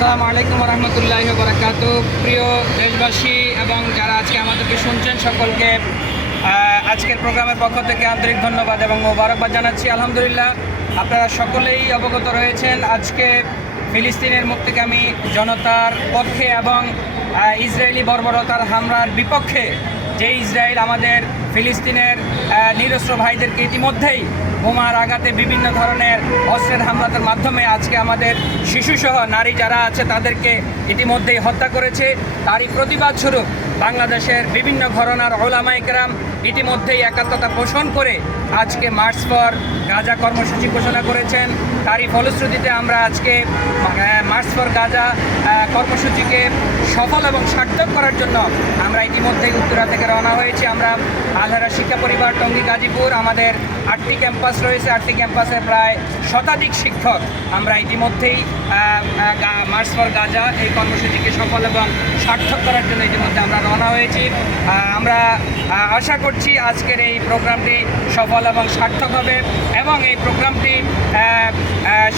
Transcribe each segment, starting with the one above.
আসসালামু আলাইকুম রহমতুল্লাহি ওয়া বারাকাতুহু। প্রিয় দেশবাসী এবং যারা আজকে আমাদেরকে শুনছেন সকলকে আজকের প্রোগ্রামের পক্ষ থেকে আন্তরিক ধন্যবাদ এবং মোবারকবাদ জানাচ্ছি। আলহামদুলিল্লাহ, আপনারা সকলেই অবগত রয়েছেন আজকে ফিলিস্তিনের মুক্তিকামী জনতার পক্ষে এবং ইসরায়েলি বর্বরতার হামলার বিপক্ষে যে ইসরায়েল আমাদের ফিলিস্তিনের নিরস্ত্র ভাইদেরকে ইতিমধ্যেই বোমার আঘাতে বিভিন্ন ধরনের অস্ত্রের হামলার মাধ্যমে আজকে আমাদের শিশুসহ নারী যারা আছে তাদেরকে ইতিমধ্যেই হত্যা করেছে। তারই প্রতিবাদ স্বরূপ বাংলাদেশের বিভিন্ন ঘরানার ওলামায়ে কেরাম ইতিমধ্যেই একাত্মতা পোষণ করে আজকে মার্চ ফর গাজা কর্মসূচি ঘোষণা করেছেন। তারই ফলশ্রুতিতে আমরা আজকে মার্চ ফর গাজা কর্মসূচিকে সফল এবং সার্থক করার জন্য আমরা ইতিমধ্যেই উত্তরা থেকে রওনা হয়েছি। আমরা আলহারা শিক্ষা পরিবার টঙ্গী গাজীপুর আমাদের 8টি ক্যাম্পাস রয়েছে, 8টি ক্যাম্পাসে প্রায় শতাধিক শিক্ষক আমরা ইতিমধ্যেই মার্চ ফর গাজা এই কর্মসূচিকে সফল এবং সার্থক করার জন্য ইতিমধ্যে আমরা রওনা হয়েছি। আমরা আশা করছি আজকের এই প্রোগ্রামটি সফল এবং সার্থক হবে এবং এই প্রোগ্রামটি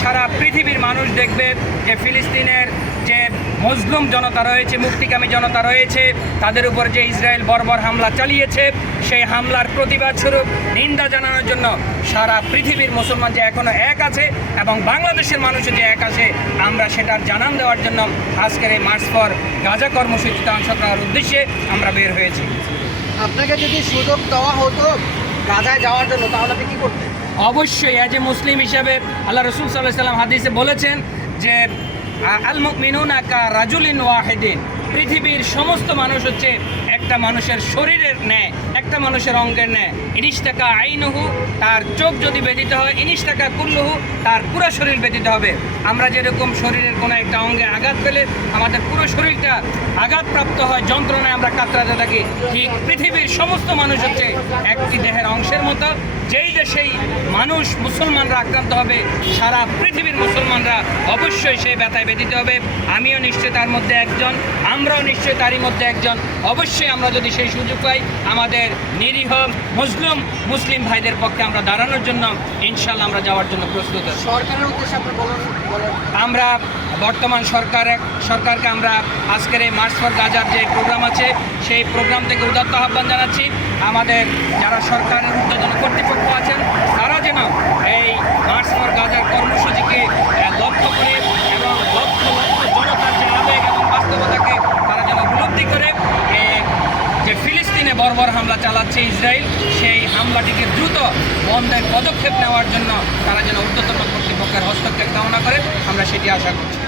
সারা পৃথিবীর মানুষ দেখবে যে ফিলিস্তিনের যে মজলুম জনতা রয়েছে, মুক্তিকামী জনতা রয়েছে, তাদের উপর যে ইসরায়েল বর্বর হামলা চালিয়েছে সেই হামলার প্রতিবাদ স্বরূপ নিন্দা জানানোর জন্য সারা পৃথিবীর মুসলমান যে এখনও এক আছে এবং বাংলাদেশের মানুষও যে এক আছে আমরা সেটার জানান দেওয়ার জন্য আজকের এই মার্চ ফর গাজা কর্মসূচিতে অংশগ্রহণের উদ্দেশ্যে আমরা বের হয়েছি। আপনাকে যদি সুযোগ দেওয়া হতো গাজায় যাওয়ার জন্য তাহলে আপনি কী করতেন? অবশ্যই অ্যাজ এ মুসলিম হিসাবে আল্লাহ রসুল সাল্লাল্লাহু আলাইহি ওয়াসাল্লাম হাদিসে বলেছেন যে আল মুমিনুনা কা রাজুলিন ওয়াহিদিন, পৃথিবীর সমস্ত মানুষ হচ্ছে একটা মানুষের শরীরের ন্যায়, একটা মানুষের অঙ্গের ন্যায়। ইনিশটাকা আইনুহু, তার চোখ যদি ব্যথিত হয়, ইনিশটাকা কুল্লুহু, তার পুরো শরীর ব্যথিত হবে। আমরা যেরকম শরীরের কোনো একটা অঙ্গে আঘাত পেলে আমাদের পুরো শরীরটা আঘাতপ্রাপ্ত হয়, যন্ত্রণায় আমরা কাতরাতে থাকি, ঠিক পৃথিবীর সমস্ত মানুষ হচ্ছে একটি দেহের অংশের মতো। যেই দেশেই মানুষ মুসলমানরা আক্রান্ত হবে সারা পৃথিবীর মুসলমানরা অবশ্যই সেই ব্যথায় ব্যথিত হবে। আমিও নিশ্চয় তার মধ্যে একজন, আমরাও নিশ্চয় তারই মধ্যে একজন। অবশ্যই আমরা যদি সেই সুযোগ পাই আমাদের নিরীহ মুসলিম ভাইদের পক্ষে আমরা দাঁড়ানোর জন্য ইনশাল্লাহ আমরা যাওয়ার জন্য প্রস্তুত আছি। সরকারের উদ্দেশ্যে আপনি বলুন। আমরা বর্তমান সরকারকে আমরা আজকের এই মার্চ ফর গাজার যে প্রোগ্রাম আছে সেই প্রোগ্রাম থেকে উদাত্ত আহ্বান জানাচ্ছি আমাদের যারা সরকারের ঊর্ধ্বতন কর্তৃপক্ষ আছেন তারা যেন এই মার্চ ফর গাজার কর্মসূচিকে লক্ষ্য করে এবং লক্ষ লক্ষ জনতার যে আবেগ এবং বাস্তবতাকে তারা যেন উপলব্ধি করে যে ফিলিস্তিনে বর্বর হামলা চালাচ্ছে ইসরায়েল, সেই হামলাটিকে দ্রুত বন্ধের পদক্ষেপ নেওয়ার জন্য তারা যেন ঊর্ধ্বতন কর্তৃপক্ষের হস্তক্ষেপ কামনা করে আমরা সেটি আশা করছি।